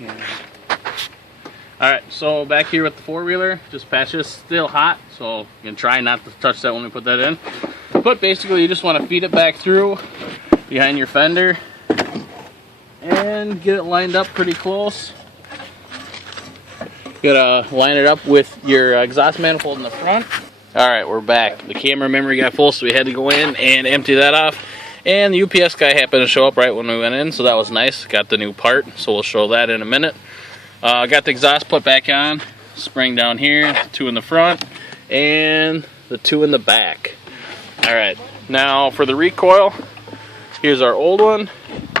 Yeah. Alright, so back here with the four-wheeler, just patch this still hot, so you can try not to touch that when we put that in. But basically you just want to feed it back through behind your fender and get it lined up pretty close. You gotta line it up with your exhaust manifold in the front. Alright, we're back. The camera memory got full, so we had to go in and empty that off. And the UPS guy happened to show up right when we went in, so that was nice. Got the new part, so we'll show that in a minute. Got the exhaust put back on, spring down here, 2 in the front, and the 2 in the back. Alright, now for the recoil, here's our old one,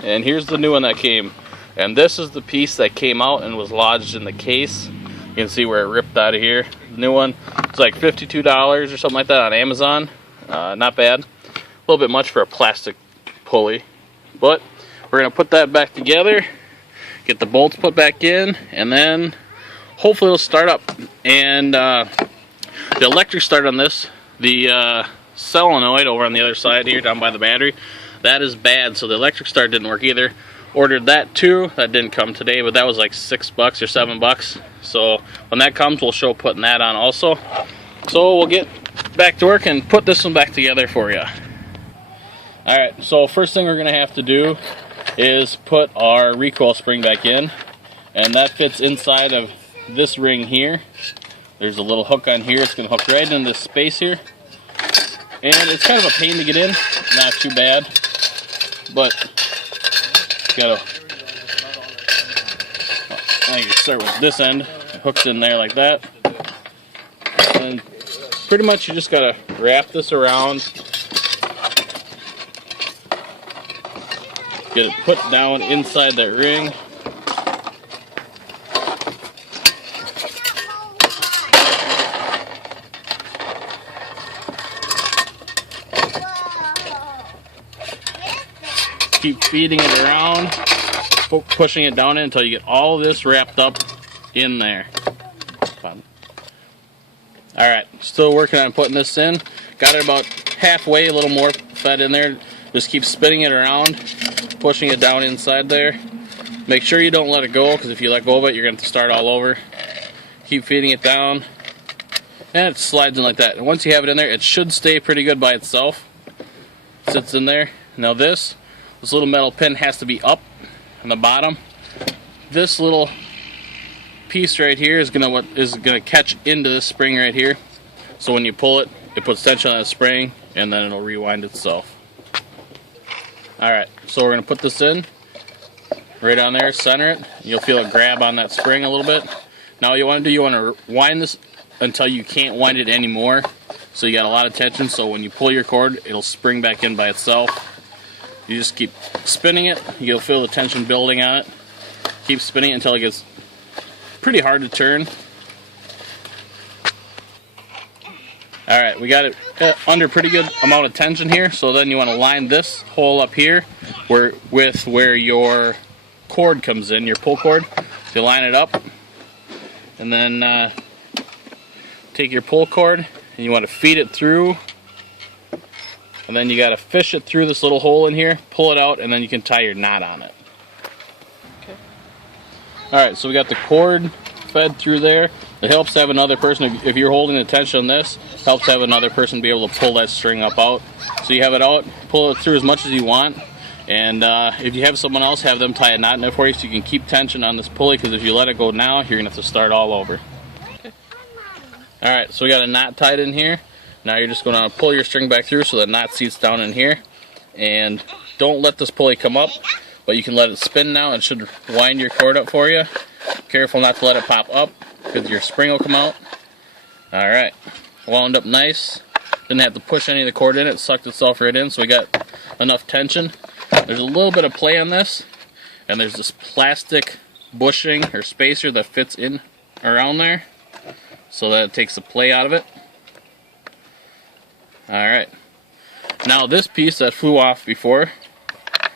and here's the new one that came. And this is the piece that came out and was lodged in the case. You can see where it ripped out of here. The new one, it's like $52 or something like that on Amazon. Not bad. A little bit much for a plastic pulley. But we're going to put that back together. Get the bolts put back in, and then hopefully it'll start up. And the electric start on this, the solenoid over on the other side here, down by the battery, that is bad, so the electric start didn't work either. Ordered that too. That didn't come today, but that was like $6 or $7. So when that comes, we'll show putting that on also. So we'll get back to work and put this one back together for you. Alright, so first thing we're going to have to do is put our recoil spring back in, and that fits inside of this ring here. There's a little hook on here. It's going to hook right in this space here, and it's kind of a pain to get in. Not too bad, but gotta, I can start with this end. It hooks in there like that, and pretty much you just gotta wrap this around. Get it put down inside that ring. Keep feeding it around, pushing it down in until you get all this wrapped up in there. Alright, still working on putting this in. Got it about halfway, a little more fed in there. Just keep spinning it around, pushing it down inside there. Make sure you don't let it go, because if you let go of it, you're going to have to start all over. Keep feeding it down, and it slides in like that. And once you have it in there, it should stay pretty good by itself. Sits in there. Now this little metal pin has to be up on the bottom. This little piece right here is gonna catch into this spring right here. So when you pull it, it puts tension on the spring, and then it'll rewind itself. Alright, so we're going to put this in right on there, center it. You'll feel it grab on that spring a little bit. Now what you want to do, you want to wind this until you can't wind it anymore. So you got a lot of tension, so when you pull your cord, it'll spring back in by itself. You just keep spinning it, you'll feel the tension building on it. Keep spinning it until it gets pretty hard to turn. Alright, we got it under pretty good amount of tension here, so then you want to line this hole up here where your cord comes in, your pull cord. So you line it up, and then take your pull cord, and you want to feed it through, and then you got to fish it through this little hole in here, pull it out, and then you can tie your knot on it. Okay. Alright, so we got the cord fed through there. It helps to have another person, if you're holding the tension on this, helps to have another person be able to pull that string up out. So you have it out, pull it through as much as you want, and if you have someone else, have them tie a knot in it for you so you can keep tension on this pulley, because if you let it go now, you're going to have to start all over. Okay. Alright, so we got a knot tied in here. Now you're just going to pull your string back through so the knot seats down in here. And don't let this pulley come up, but you can let it spin now. It should wind your cord up for you. Careful not to let it pop up, because your spring will come out. Alright, wound up nice. Didn't have to push any of the cord in, it sucked itself right in, so we got enough tension. There's a little bit of play on this, and there's this plastic bushing or spacer that fits in around there, so that it takes the play out of it. Alright, now this piece that flew off before,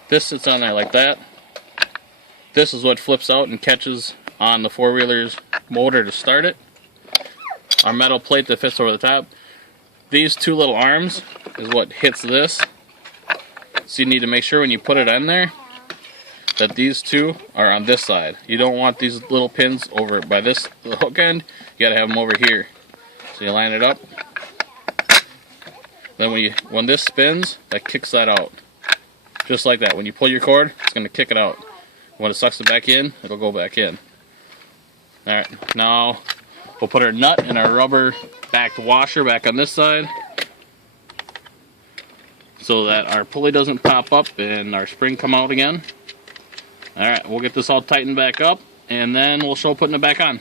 this sits on there like that. This is what flips out and catches on the four-wheeler's motor to start it. Our metal plate that fits over the top. These two little arms is what hits this. So you need to make sure when you put it in there that these two are on this side. You don't want these little pins over by this the hook end. You gotta have them over here. So you line it up. Then when this spins, that kicks that out. Just like that. When you pull your cord, it's gonna kick it out. When it sucks it back in, it'll go back in. Alright, now we'll put our nut and our rubber backed washer back on this side, so that our pulley doesn't pop up and our spring come out again. Alright, we'll get this all tightened back up, and then we'll show putting it back on.